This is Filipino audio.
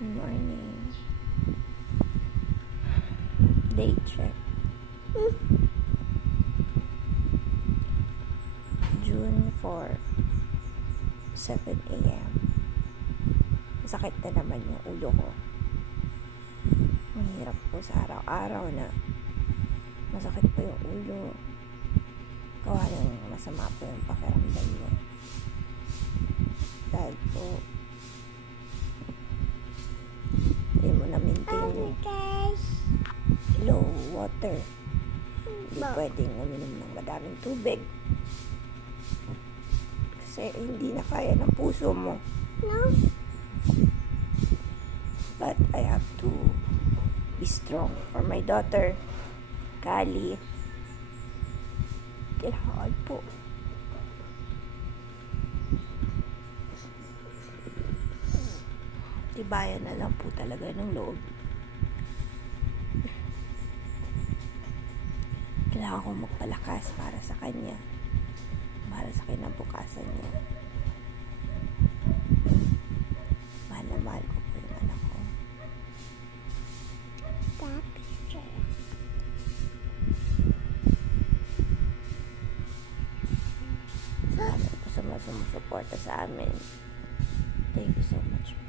Good morning. Day check. June 4, 7 a.m. Sakit na naman yung ulo ko. Mahirap po sa araw-araw na masakit po yung ulo. Gawa ng masama po yung pakiramdam mo. Dahil po hindi mo na-maintain yung low water. Hindi pwedeng uminom ng madaming tubig. Kasi hindi na kaya ng puso mo. No? But I have to be strong for my daughter, Kali. Kailangan po. Tibayan na lang po talaga ng loob. Kailangan kong magpalakas para sa kanya. Para sa kinabukasan niya. Mahal na mahal ko po yung anak ko. Salamat po sa mga sumusuporta sa amin. Thank you so much po.